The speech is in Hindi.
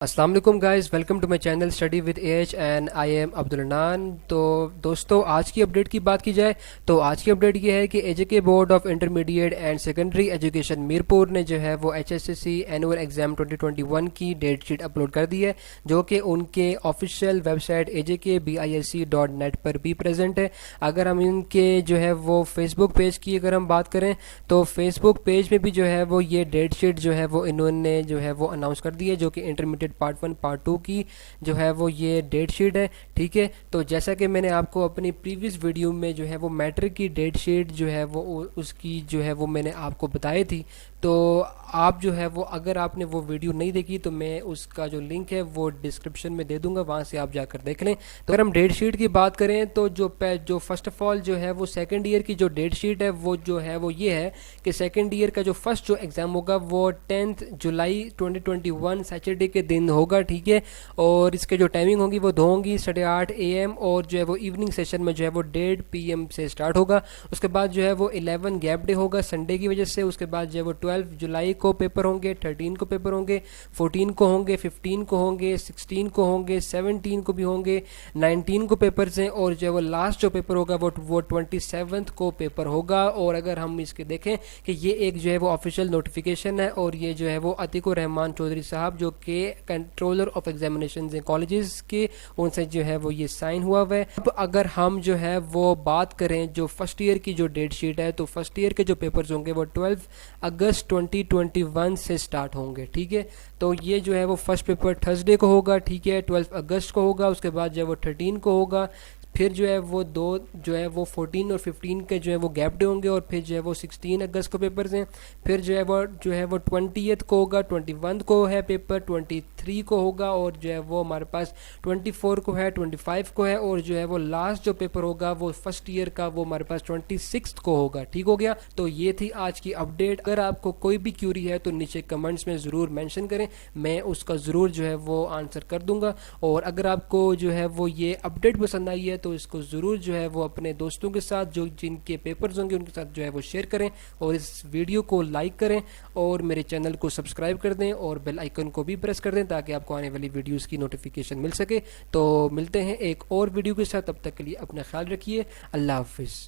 अस्सलाम वालेकुम guys, welcome to my channel study with H and I am Abdul Anan. तो दोस्तों, आज की अपडेट की बात की जाए तो आज की अपडेट ये है कि AJK board of intermediate and secondary education Mirpur ने जो है वो एचएसएससी एनुअल एग्ज़ाम 2021 की डेट शीट अपलोड कर दी है, जो कि उनके ऑफिशियल वेबसाइट ajkbic.net पर भी प्रेजेंट है। अगर हम इनके जो है वो फेसबुक पेज की अगर हम बात करें तो फेसबुक पेज में भी जो है वो ये डेट शीट जो है वो इन्होंने जो है वो अनाउंस कर दी है, जो कि इंटरमीडिएट पार्ट 1 पार्ट 2 की जो है वो ये डेट शीट है। ठीक है, तो जैसा कि मैंने आपको अपनी प्रीवियस वीडियो में जो है वो मैट्रिक की डेट शीट जो है वो उसकी जो है वो मैंने आपको बताई थी। तो आप जो है वो अगर आपने वो वीडियो नहीं देखी तो मैं उसका जो लिंक है वो डिस्क्रिप्शन में दे दूंगा, वहाँ से आप जाकर देख लें। तो अगर हम डेट शीट की बात करें तो जो फर्स्ट ऑफ ऑल जो है वो सेकंड ईयर की जो डेट शीट है वो जो है वो ये है कि सेकंड ईयर का जो फर्स्ट जो एग्ज़ाम होगा वो 10 जुलाई 2021 सैटरडे के दिन होगा। ठीक है, और इसके जो टाइमिंग होगी वो 2 होंगी, 8:30 AM, और जो है वो इवनिंग सेशन में जो है वो 1:30 PM से स्टार्ट होगा। उसके बाद जो है वो 11 गैप डे होगा संडे की वजह से। उसके बाद जो है वो 12 जुलाई को पेपर होंगे, 13 को पेपर होंगे, 14 को होंगे, 15 को होंगे, 16 को होंगे, 17 को भी होंगे, 19 को पेपर्स हैं, और जो है वो लास्ट जो पेपर होगा वो 27 को पेपर होगा। और अगर हम इसके देखें कि ये एक जो है वो ऑफिशियल नोटिफिकेशन है, और ये जो है वो अतीकुर रहमान चौधरी साहब जो कि कंट्रोलर ऑफ एग्जामिनेशन कॉलेजेस के, उनसे जो है वो ये साइन हुआ है। अब अगर हम जो है वो बात करें जो फर्स्ट ईयर की जो डेट शीट है, तो फर्स्ट ईयर के जो पेपर्स होंगे वो 12 अगस्त 2021 से स्टार्ट होंगे। ठीक है, तो ये जो है वो फर्स्ट पेपर थर्सडे को होगा। ठीक है, 12 अगस्त को होगा। उसके बाद जो है वो 13 को होगा, फिर जो है वो दो जो है वो 14 और 15 के जो है वो गैप डे होंगे, और फिर जो है वो 16 अगस्त को पेपर्स हैं। फिर जो है वो 20th को होगा, 21 को है पेपर, 23 को होगा, और जो है वो हमारे पास 24 को है, 25 को है, और जो है वो लास्ट जो पेपर होगा वो फर्स्ट ईयर का वो हमारे पास 26 को होगा। ठीक हो गया, तो ये थी आज की अपडेट। अगर आपको कोई भी क्यूरी है तो नीचे कमेंट्स में ज़रूर मेंशन करें, मैं उसका ज़रूर जो है वो आंसर कर दूंगा। और अगर आपको जो है वो ये अपडेट पसंद आई है तो इसको ज़रूर जो है वो अपने दोस्तों के साथ जो जिनके पेपर्स होंगे उनके साथ जो है वो शेयर करें, और इस वीडियो को लाइक करें, और मेरे चैनल को सब्सक्राइब कर दें, और बेल आइकन को भी प्रेस कर दें ताकि आपको आने वाली वीडियोस की नोटिफिकेशन मिल सके। तो मिलते हैं एक और वीडियो के साथ, तब तक के लिए अपना ख्याल रखिए। अल्लाह हाफिज़।